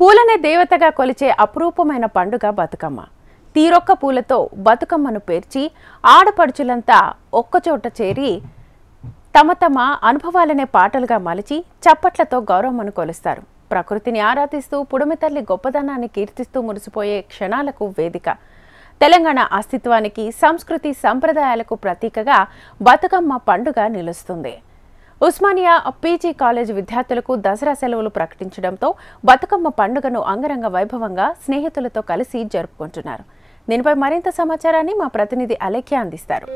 పూలనే దేవతగా కొలిచే అపురూపమైన పండుగ బతుకమ్మ. తీరొక్క పూలతో బతుకమ్మను పేర్చి ఆడపడుచులంతా ఒక్కచోట చేరి తమ తమ అనుభవాలనే పాటలుగా మలిచి చప్పట్లతో గౌరవమ్మను కొలుస్తారు. ప్రకృతిని ఆరాధిస్తూ పుడమి తల్లి గొప్పదనాన్ని కీర్తిస్తూ మురిసిపోయే క్షణాలకు వేదిక. తెలంగాణ అస్తిత్వానికి సంస్కృతి సంప్రదాయాలకు ప్రతీకగా బతుకమ్మ పండుగ నిలుస్తుంది. ఉస్మానియా పీజీ కాలేజ్ విద్యార్థులకు దసరా సెలవులు ప్రకటించడంతో బతుకమ్మ పండుగను అంగరంగ వైభవంగా స్నేహితులతో కలిసి జరుపుకుంటున్నారు. దీనిపై మరింత సమాచారాన్ని మా ప్రతినిధి అలేఖ్య అందిస్తారు.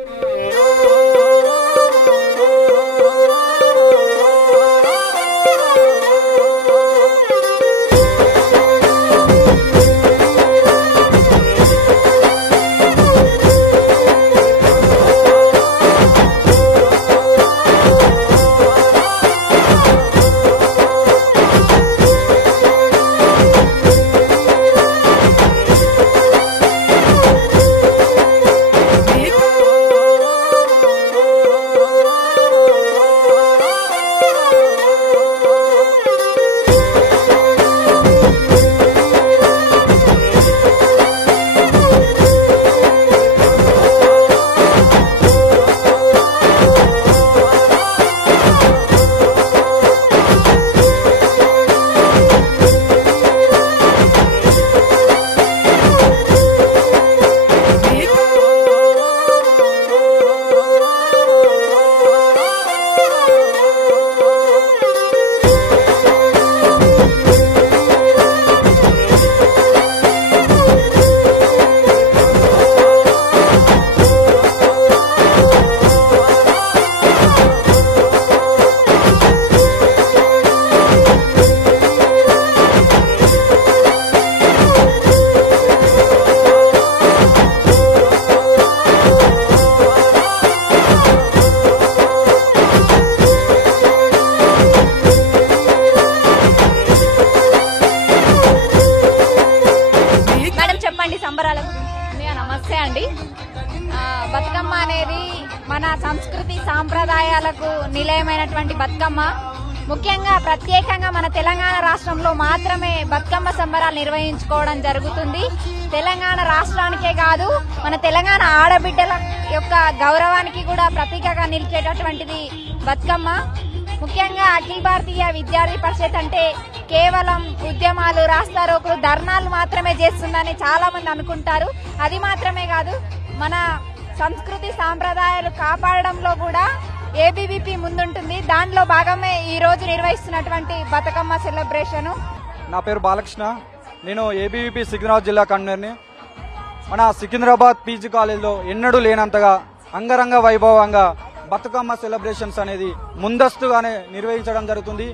నమస్తే అండి. బతుకమ్మ అనేది మన సంస్కృతి సాంప్రదాయాలకు నిలయమైనటువంటి బతుకమ్మ. ముఖ్యంగా ప్రత్యేకంగా మన తెలంగాణ రాష్ట్రంలో మాత్రమే బతుకమ్మ సంబరాలు నిర్వహించుకోవడం జరుగుతుంది. తెలంగాణ రాష్ట్రానికే కాదు, మన తెలంగాణ ఆడబిడ్డల యొక్క గౌరవానికి కూడా ప్రతీకగా నిలిచేటటువంటిది బతుకమ్మ. ముఖ్యంగా అఖిల భారతీయ విద్యార్థి పరిషత్ అంటే కేవలం ఉద్యమాలు, రాస్తారోకులు, ధర్నాలు మాత్రమే చేస్తుందని చాలా మంది అనుకుంటారు. అది మాత్రమే కాదు, మన సంస్కృతి సాంప్రదాయాలు కాపాడడంలో కూడా ఏబీవీపీ ముందుంటుంది. దానిలో భాగమే ఈ రోజు నిర్వహిస్తున్నటువంటి బతుకమ్మ సెలబ్రేషన్. నా పేరు బాలకృష్ణ. నేను ఏబీవీపీ సికింద్రాబాద్ జిల్లా కన్వీనర్ని. మన సికింద్రాబాద్ పీజీ కాలేజ్లో ఎన్నడూ లేనంతగా అంగరంగ వైభవంగా బతుకమ్మ సెలబ్రేషన్స్ అనేది ముందస్తుగానే నిర్వహించడం జరుగుతుంది.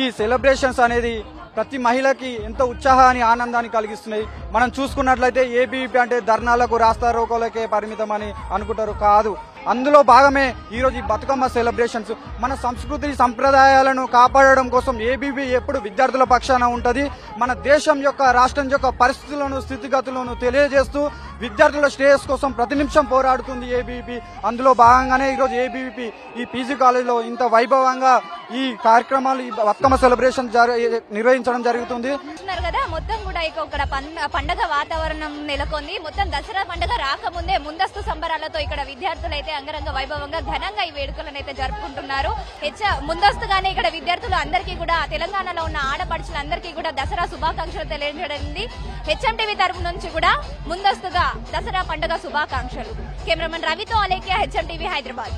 ఈ సెలబ్రేషన్స్ అనేది ప్రతి మహిళకి ఎంతో ఉత్సాహాన్ని, ఆనందాన్ని కలిగిస్తున్నాయి. మనం చూసుకున్నట్లయితే ఏబీవీపీ అంటే ధర్నాలకు, రాస్తారోకోలకే పరిమితం అని అనుకుంటారు. కాదు, అందులో భాగమే ఈరోజు ఈ బతుకమ్మ సెలబ్రేషన్స్. మన సంస్కృతి సంప్రదాయాలను కాపాడడం కోసం ఏబీవీ ఎప్పుడు విద్యార్థుల పక్షాన ఉంటుంది. మన దేశం యొక్క, రాష్ట్రం యొక్క పరిస్థితులను, స్థితిగతులను తెలియజేస్తూ విద్యార్థుల శ్రేయస్ కోసం ప్రతి నిమిషం పోరాడుతుంది ఏబీవీపీ. అందులో భాగంగానే ఈరోజు ఏబీవీపీ ఈ పీజీ కాలేజ్లో ఇంత వైభవంగా ఈ కార్యక్రమాలు, ఈ బతుకమ్మ సెలబ్రేషన్ నిర్వహించడం జరుగుతుంది. కదా, మొత్తం కూడా ఇక్కడ పండగ వాతావరణం నెలకొంది. మొత్తం దసరా పండుగ రాకముందే ముందస్తు సంబరాలతో ఇక్కడ విద్యార్థులు అయితే అంగరంగ వైభవంగా ఘనంగా ఈ వేడుకలను అయితే జరుపుకుంటున్నారు. ముందస్తుగానే ఇక్కడ విద్యార్థులు అందరికీ కూడా, తెలంగాణలో ఉన్న ఆడపడుచులందరికీ కూడా దసరా శుభాకాంక్షలు తెలియజేయడం. హెచ్ఎంటీవీ తరఫు నుంచి కూడా ముందస్తుగా దసరా పండుగ శుభాకాంక్షలు. కెమెరామెన్ రవితో అలేఖ్య, హెచ్ఎంటీవీ హైదరాబాద్.